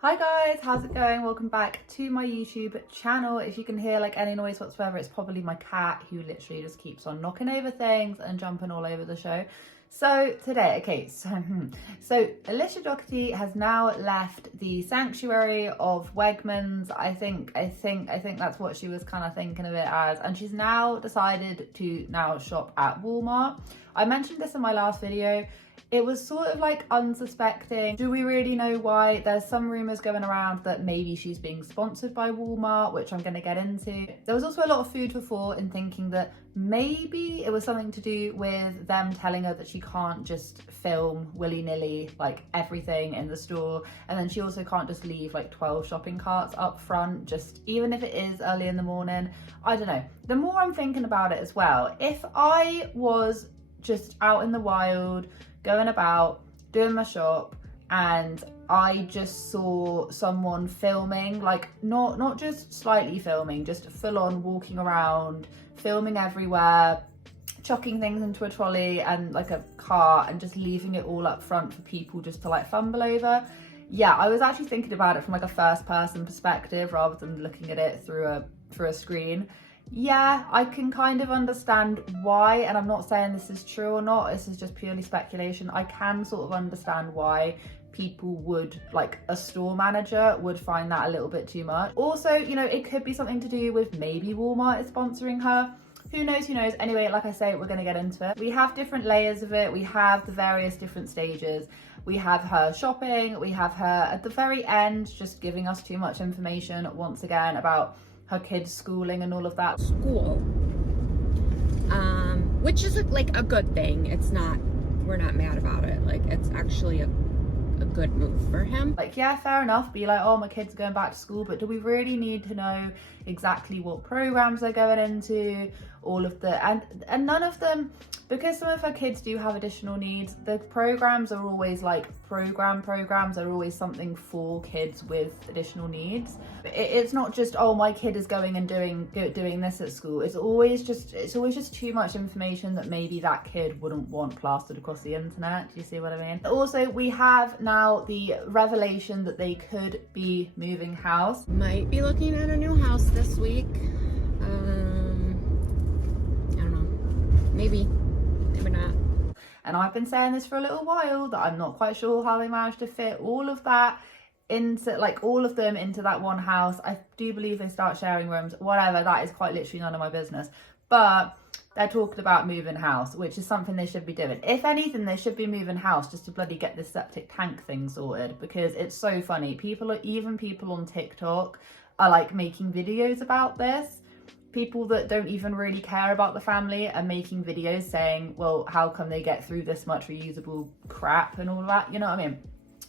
Hi guys, how's it going? Welcome back to my YouTube channel. If you can hear like any noise whatsoever, it's probably my cat who literally just keeps on knocking over things and jumping all over the show. So today, so Alicia Dougherty has now left the sanctuary of Wegmans. I think that's what she was kind of thinking of it as, and she's now decided to now shop at Walmart. I mentioned this in my last video. It was sort of like unsuspecting. Do we really know why? There's some rumors going around that maybe she's being sponsored by Walmart, which I'm going to get into. There was also a lot of food for thought in thinking that maybe it was something to do with them telling her that she can't just film willy-nilly like everything in the store, and then she also can't just leave like 12 shopping carts up front, just even if it is early in the morning. I don't know. The more I'm thinking about it as well, if I was just out in the wild going about doing my shop and I just saw someone filming, like not just slightly filming, just full on walking around, filming everywhere, chucking things into a trolley and like a cart and just leaving it all up front for people just to like fumble over. Yeah, I was actually thinking about it from like a first person perspective rather than looking at it through a screen. Yeah, I can kind of understand why, and I'm not saying this is true or not, this is just purely speculation. I can sort of understand why people would, like a store manager would find that a little bit too much. Also, you know, it could be something to do with maybe Walmart is sponsoring her. Who knows, who knows? Anyway, like I say, we're going to get into it. We have different layers of it. We have the various different stages. We have her shopping. We have her at the very end just giving us too much information once again about her kids' schooling and all of that. School, which is like a good thing. It's not, we're not mad about it. Like, it's actually a good move for him. Like, yeah, fair enough, be like, oh, my kids are going back to school, but do we really need to know exactly what programs they're going into, all of the, and none of them, because some of her kids do have additional needs, the programs are always like programs are always something for kids with additional needs. It's not just, oh, my kid is going and doing this at school. It's always just too much information that maybe that kid wouldn't want plastered across the internet. Do you see what I mean? Also, we have now the revelation that they could be moving house. Might be looking at a new house this week. I don't know, maybe not. And I've been saying this for a little while, that I'm not quite sure how they managed to fit all of that into, like, all of them into that one house. I do believe they start sharing rooms, whatever, that is quite literally none of my business. But they're talking about moving house, which is something they should be doing. If anything, they should be moving house just to bloody get this septic tank thing sorted, because it's so funny. Even people on TikTok are like making videos about this. People that don't even really care about the family are making videos saying, well, how come they get through this much reusable crap and all of that, you know what I mean?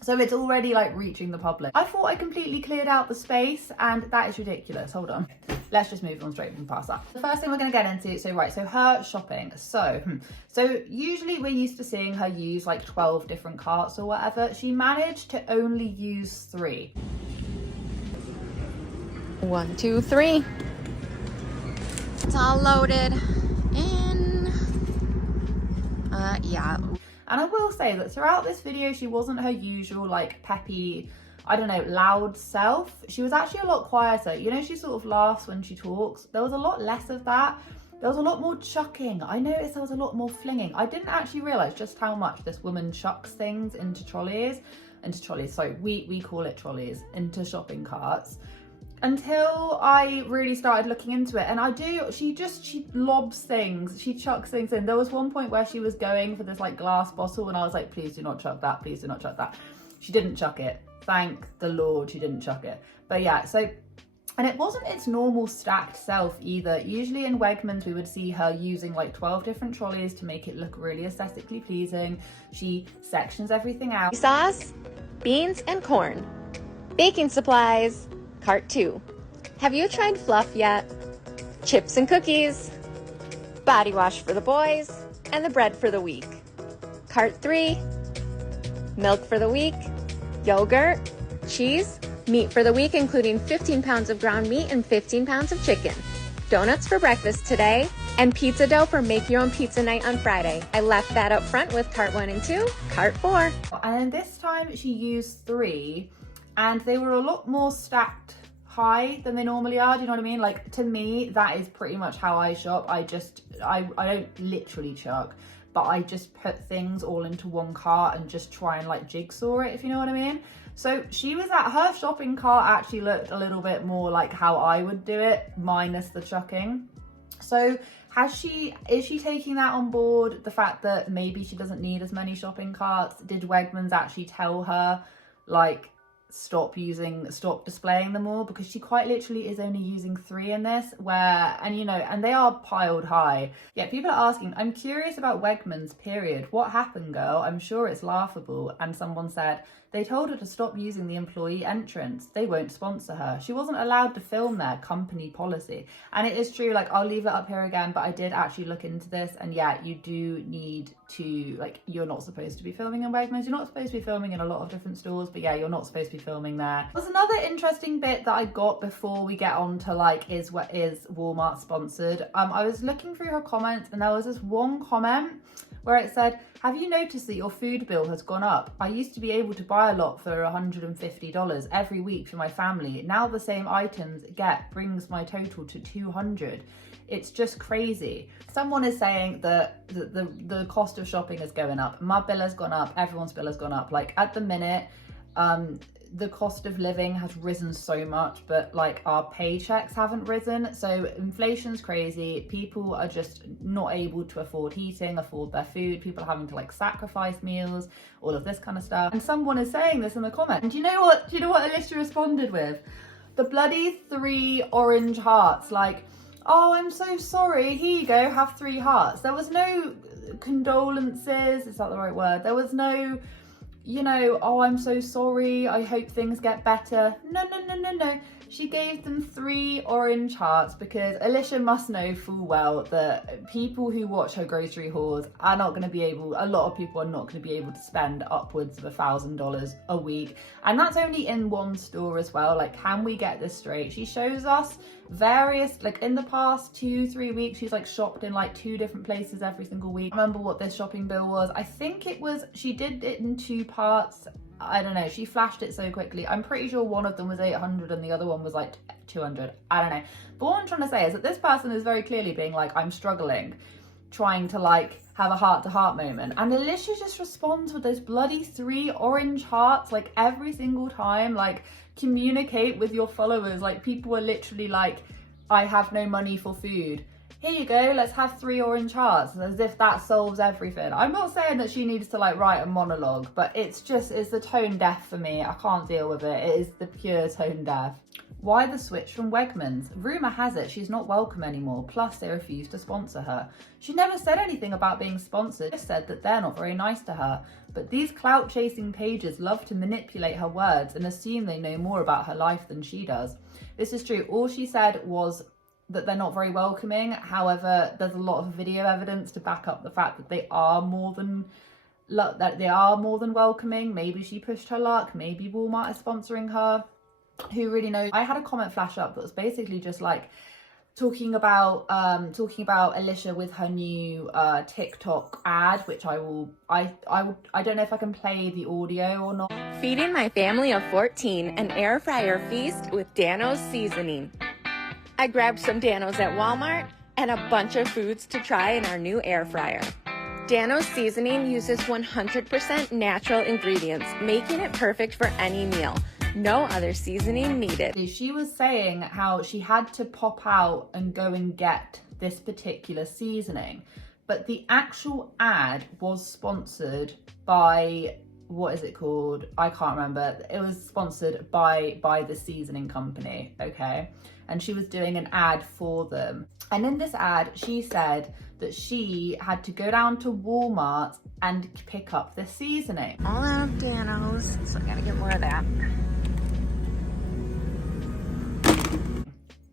So it's already like reaching the public. I thought I completely cleared out the space, and that is ridiculous. Hold on. Let's just move on straight from past that. The first thing we're going to get into, so her shopping. So usually we're used to seeing her use like 12 different carts or whatever. She managed to only use 3. 1, 2, 3. It's all loaded in. Yeah. And I will say that throughout this video, she wasn't her usual like peppy, I don't know, loud self. She was actually a lot quieter. You know, she sort of laughs when she talks. There was a lot less of that. There was a lot more chucking. I noticed there was a lot more flinging. I didn't actually realize just how much this woman chucks things into trolleys. Sorry, we call it trolleys, into shopping carts, until I really started looking into it. And she lobs things, she chucks things in. There was one point where she was going for this like glass bottle and I was like, please do not chuck that, please do not chuck that. She didn't chuck it, thank the Lord she didn't chuck it. But yeah, so, and it wasn't its normal stacked self either. Usually in Wegmans we would see her using like 12 different trolleys to make it look really aesthetically pleasing. She sections everything out. Sauce, beans, and corn. Baking supplies. Cart 2. Have you tried fluff yet? Chips and cookies. Body wash for the boys. And the bread for the week. Cart 3. Milk for the week. Yogurt. Cheese. Meat for the week, including 15 pounds of ground meat and 15 pounds of chicken. Donuts for breakfast today. And pizza dough for make your own pizza night on Friday. I left that up front with cart 1 and 2. Cart 4. And this time she used 3. and they were a lot more stacked high than they normally are. Do you know what I mean? Like, to me, that is pretty much how I shop. I don't literally chuck, but I just put things all into one cart and just try and like jigsaw it, if you know what I mean. So she was at, her shopping cart actually looked a little bit more like how I would do it, minus the chucking. So is she taking that on board, the fact that maybe she doesn't need as many shopping carts? Did Wegmans actually tell her, like, stop displaying them all? Because she quite literally is only using 3 in this, and they are piled high. Yeah, people are asking, I'm curious about Wegmans, period. What happened, girl? I'm sure it's laughable. And someone said, they told her to stop using the employee entrance. They won't sponsor her. She wasn't allowed to film there, company policy. And it is true, like, I'll leave it up here again, but I did actually look into this, and yeah, you do need to, like, you're not supposed to be filming in Wegmans. You're not supposed to be filming in a lot of different stores, but yeah, you're not supposed to be filming there. There's another interesting bit that I got before we get on to, like, is Walmart sponsored? I was looking through her comments, and there was this one comment where it said, have you noticed that your food bill has gone up? I used to be able to buy a lot for $150 every week for my family. Now the same items brings my total to $200. It's just crazy. Someone is saying that the cost of shopping is going up. My bill has gone up. Everyone's bill has gone up. Like, at the minute, the cost of living has risen so much, but like our paychecks haven't risen. So inflation's crazy. People are just not able to afford heating, afford their food. People are having to like sacrifice meals, all of this kind of stuff. And someone is saying this in the comment. And do you know what Alicia responded with? The bloody 3 orange hearts. Like, oh, I'm so sorry. Here you go, have 3 hearts. There was no condolences. Is that the right word? There was no, oh, I'm so sorry, I hope things get better. No. She gave them 3 orange hearts because Alicia must know full well that people who watch her grocery hauls are not going to be able, a lot of people are not going to be able to spend upwards of $1,000 a week. And that's only in one store as well. Like, can we get this straight? She shows us various, like, in the past 2-3 weeks, she's like shopped in like 2 different places every single week. I remember what this shopping bill was. I think she did it in 2 parts. I don't know, she flashed it so quickly. I'm pretty sure one of them was 800 and the other one was like 200. I don't know. But what I'm trying to say is that this person is very clearly being like, I'm struggling, trying to like have a heart-to-heart moment. And Alicia just responds with those bloody 3 orange hearts, like every single time. Like, communicate with your followers. Like, people are literally like, I have no money for food. Here you go, let's have 3 orange hearts, as if that solves everything. I'm not saying that she needs to like write a monologue, but it's the tone deaf for me. I can't deal with it. It is the pure tone deaf. Why the switch from Wegmans? Rumour has it she's not welcome anymore, plus they refuse to sponsor her. She never said anything about being sponsored, just said that they're not very nice to her. But these clout-chasing pages love to manipulate her words and assume they know more about her life than she does. This is true. All she said was that they're not very welcoming. However, there's a lot of video evidence to back up the fact that they are more than welcoming. Maybe she pushed her luck. Maybe Walmart is sponsoring her. Who really knows? I had a comment flash up that was basically just like talking about Alicia with her new TikTok ad, which I don't know if I can play the audio or not. Feeding my family of 14 an air fryer feast with Dano's seasoning. I grabbed some Dano's at Walmart and a bunch of foods to try in our new air fryer. Dano's seasoning uses 100% natural ingredients, making it perfect for any meal. No other seasoning needed. She was saying how she had to pop out and go and get this particular seasoning, but the actual ad was sponsored by, what is it called? I can't remember. It was sponsored by the seasoning company, okay? And she was doing an ad for them. And in this ad, she said that she had to go down to Walmart and pick up the seasoning. All out of Dano's, so I gotta get more of that.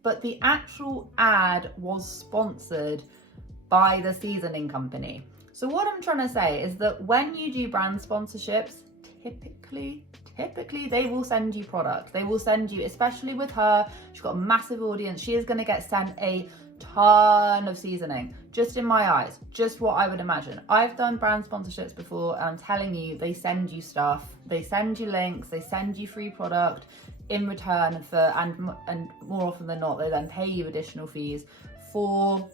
But the actual ad was sponsored by the seasoning company. So what I'm trying to say is that when you do brand sponsorships, typically they will send you product. They will send you, especially with her, she's got a massive audience. She is going to get sent a ton of seasoning, just in my eyes, just what I would imagine. I've done brand sponsorships before, and I'm telling you, they send you stuff, they send you links, they send you free product in return for, and more often than not, they then pay you additional fees for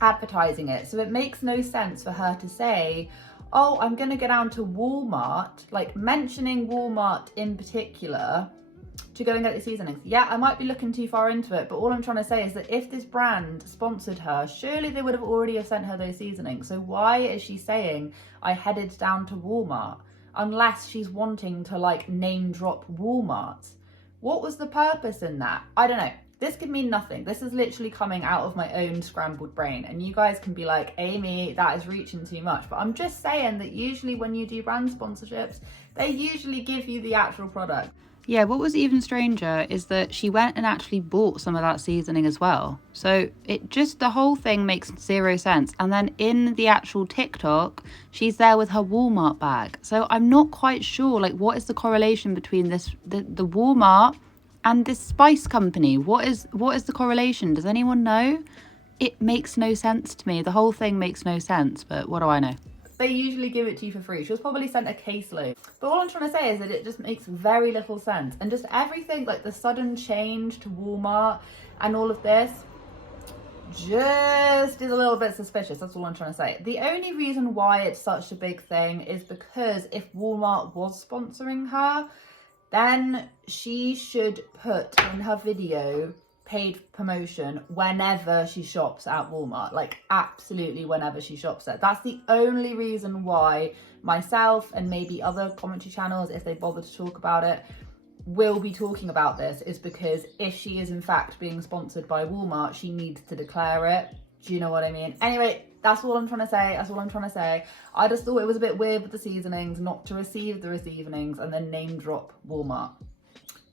advertising it. So it makes no sense for her to say, oh, I'm gonna go down to Walmart, like mentioning Walmart in particular, to go and get the seasonings. Yeah, I might be looking too far into it, but all I'm trying to say is that if this brand sponsored her, surely they would have already have sent her those seasonings. So why is she saying I headed down to Walmart? Unless she's wanting to like name drop Walmart. What was the purpose in that? I don't know. This could mean nothing. This is literally coming out of my own scrambled brain. And you guys can be like, Amy, that is reaching too much. But I'm just saying that usually when you do brand sponsorships, they usually give you the actual product. Yeah, what was even stranger is that she went and actually bought some of that seasoning as well. So it just, the whole thing makes zero sense. And then in the actual TikTok, she's there with her Walmart bag. So I'm not quite sure, like, what is the correlation between this, the Walmart and this spice company? What is the correlation? Does anyone know? It makes no sense to me. The whole thing makes no sense, but what do I know? They usually give it to you for free. She was probably sent a caseload. But all I'm trying to say is that it just makes very little sense. And just everything, like the sudden change to Walmart and all of this, just is a little bit suspicious. That's all I'm trying to say. The only reason why it's such a big thing is because if Walmart was sponsoring her, then she should put in her video paid promotion whenever she shops at Walmart, like absolutely whenever she shops there. That's the only reason why myself and maybe other commentary channels, if they bother to talk about it, will be talking about this, is because if she is in fact being sponsored by Walmart, she needs to declare it. Do you know what I mean? Anyway, that's all I'm trying to say. That's all I'm trying to say. I just thought it was a bit weird with the seasonings, not to receive the seasonings and then name drop Walmart.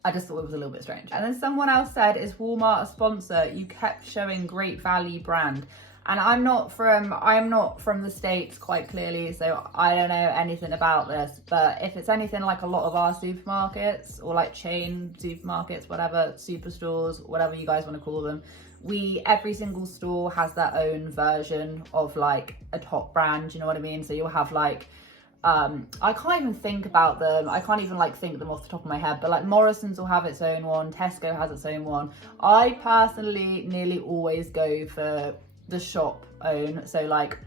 I just thought it was a little bit strange. And then someone else said, is Walmart a sponsor? You kept showing great value brand. And I'm not from the States, quite clearly, so I don't know anything about this. But if it's anything like a lot of our supermarkets, or like chain supermarkets, whatever, superstores, whatever you guys want to call them, every single store has their own version of like a top brand, you know what I mean? So you'll have like, I can't even think about them. I can't even like think them off the top of my head, but like Morrison's will have its own one. Tesco has its own one. I personally nearly always go for the shop own. So like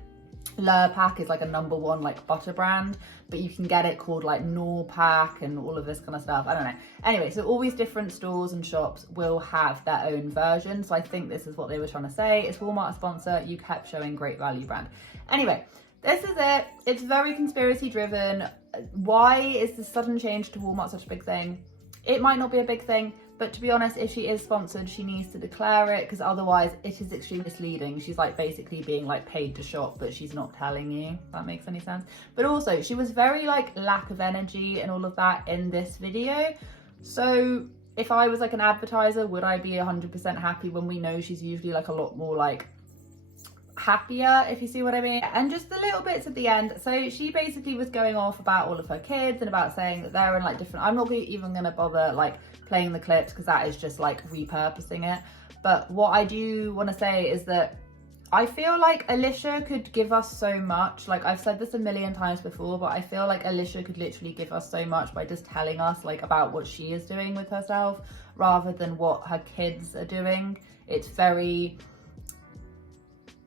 Lurpak is like a #1 like butter brand, but you can get it called like Norpak and all of this kind of stuff. I don't know. Anyway, so all these different stores and shops will have their own version. So I think this is what they were trying to say. It's Walmart a sponsor? You kept showing great value brand. Anyway, this is it. It's very conspiracy driven. Why is the sudden change to Walmart such a big thing? It might not be a big thing, but to be honest, if she is sponsored, she needs to declare it, because otherwise it is extremely misleading. She's like basically being like paid to shop, but she's not telling you, if that makes any sense. But also she was very like lack of energy and all of that in this video. So if I was like an advertiser, would I be 100% happy when we know she's usually like a lot more like happier, if you see what I mean? And just the little bits at the end. So she basically was going off about all of her kids and about saying that they're in like different, I'm not even gonna bother like playing the clips because that is just like repurposing it. But what I do want to say is that I feel like Alicia could give us so much. Like I've said this a million times before, but I feel like Alicia could literally give us so much by just telling us like about what she is doing with herself rather than what her kids are doing. It's very,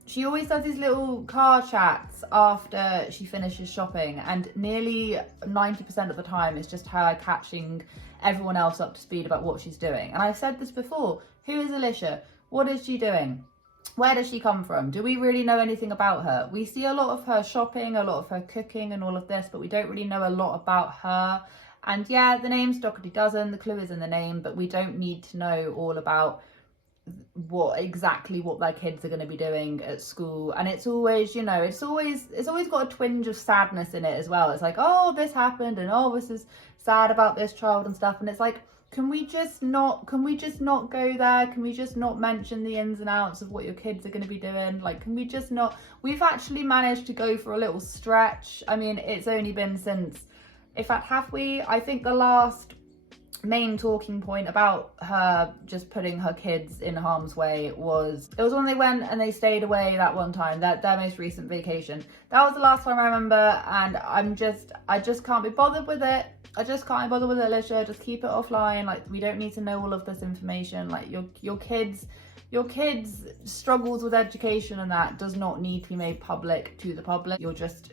she always does these little car chats after she finishes shopping, and nearly 90% of the time it's just her catching everyone else up to speed about what she's doing. And I've said this before, who is Alicia? What is she doing? Where does she come from? Do we really know anything about her? We see a lot of her shopping, a lot of her cooking and all of this, but we don't really know a lot about her. And yeah, the name's Dougherty Dozen, the clue is in the name, but we don't need to know all about what their kids are going to be doing at school. And it's always, you know, it's always got a twinge of sadness in it as well. It's like, oh, this happened and oh, this is sad about this child and stuff. And it's like, can we just not go there? Can we just not mention the ins and outs of what your kids are going to be doing? Like, can we just not? We've actually managed to go for a little stretch. I mean, it's only been since, in fact, have we? I think the last main talking point about her just putting her kids in harm's way was, it was when they went and they stayed away that one time, their most recent vacation. That was the last time I remember, and I just can't be bothered with it. I just can't be bothered with it, Alicia. Just keep it offline. Like, we don't need to know all of this information. Like, your kids struggles with education and that does not need to be made public to the public. You're just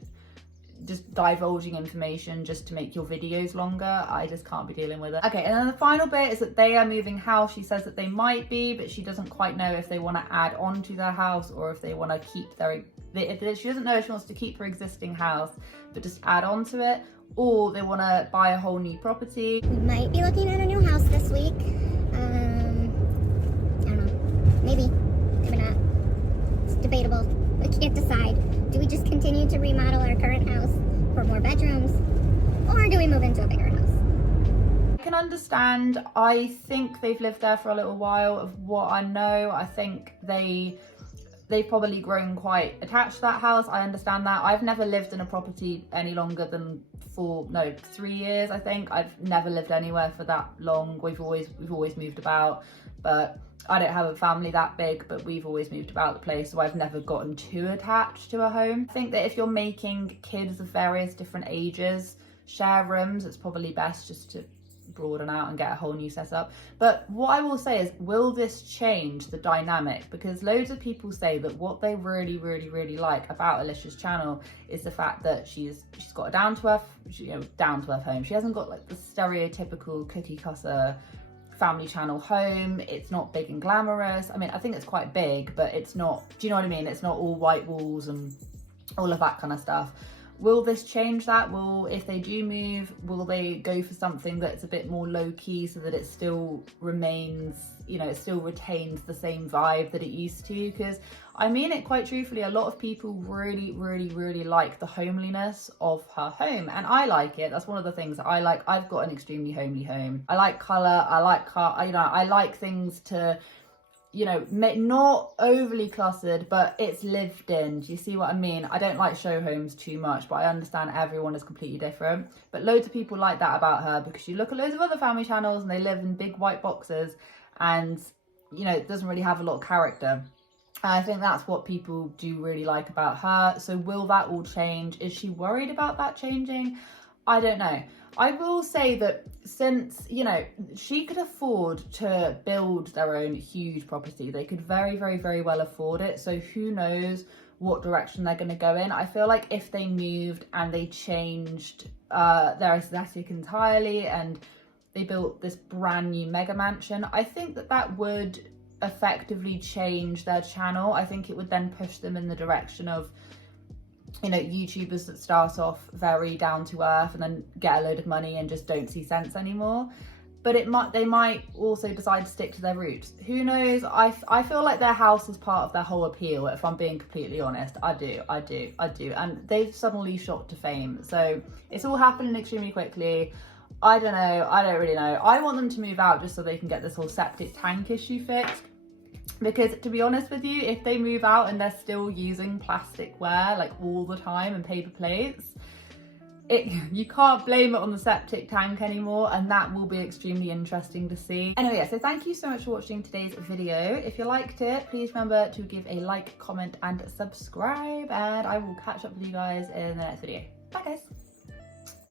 divulging information just to make your videos longer. I just can't be dealing with it. Okay, and then the final bit is that they are moving house. She says that they might be, but she doesn't quite know if they want to add on to their house or if they want to keep she doesn't know if she wants to keep her existing house but just add on to it, or they want to buy a whole new property. We might be looking at a new house this week. I don't know. Maybe. Maybe not. It's debatable. We can't decide. Do we just continue to remodel our current house for more bedrooms, or do we move into a bigger house? I can understand. I think they've lived there for a little while. Of what I know, I think they've probably grown quite attached to that house. I understand that. I've never lived in a property any longer than 3 years, I think. I've never lived anywhere for that long. We've always moved about, but I don't have a family that big, but we've always moved about the place, so I've never gotten too attached to a home. I think that if you're making kids of various different ages share rooms, it's probably best just to broaden out and get a whole new setup. But what I will say is, will this change the dynamic? Because loads of people say that what they really like about Alicia's channel is the fact that she's got a down to earth home. She hasn't got like the stereotypical cookie cutter family channel home. It's not big and glamorous. I mean, I think it's quite big, but it's not, do you know what I mean? It's not all white walls and all of that kind of stuff. Will this change that? If they do move, will they go for something that's a bit more low key so that it still remains, it still retains the same vibe that it used to? Because I mean it quite truthfully, a lot of people really like the homeliness of her home, and I like it. That's one of the things that I like. I've got an extremely homely home. I like colour, I like things to, not overly cluttered, but it's lived in. Do you see what I mean? I don't like show homes too much, but I understand everyone is completely different. But loads of people like that about her, because you look at loads of other family channels and they live in big white boxes and, it doesn't really have a lot of character. And I think that's what people do really like about her. So will that all change? Is she worried about that changing? I don't know. I will say that since, she could afford to build their own huge property. They could very well afford it. So who knows what direction they're going to go in. I feel like if they moved and they changed their aesthetic entirely and they built this brand new mega mansion, I think that would effectively change their channel. I think it would then push them in the direction of, YouTubers that start off very down to earth and then get a load of money and just don't see sense anymore. But they might also decide to stick to their roots. Who knows? I feel like their house is part of their whole appeal, if I'm being completely honest. I do. And they've suddenly shot to fame. So it's all happening extremely quickly. I don't know. I don't really know. I want them to move out just so they can get this whole septic tank issue fixed. Because to be honest with you, if they move out and they're still using plasticware like all the time and paper plates, you can't blame it on the septic tank anymore, and that will be extremely interesting to see. Anyway, yeah, so thank you so much for watching today's video. If you liked it, please remember to give a like, comment and subscribe, and I will catch up with you guys in the next video. Bye guys.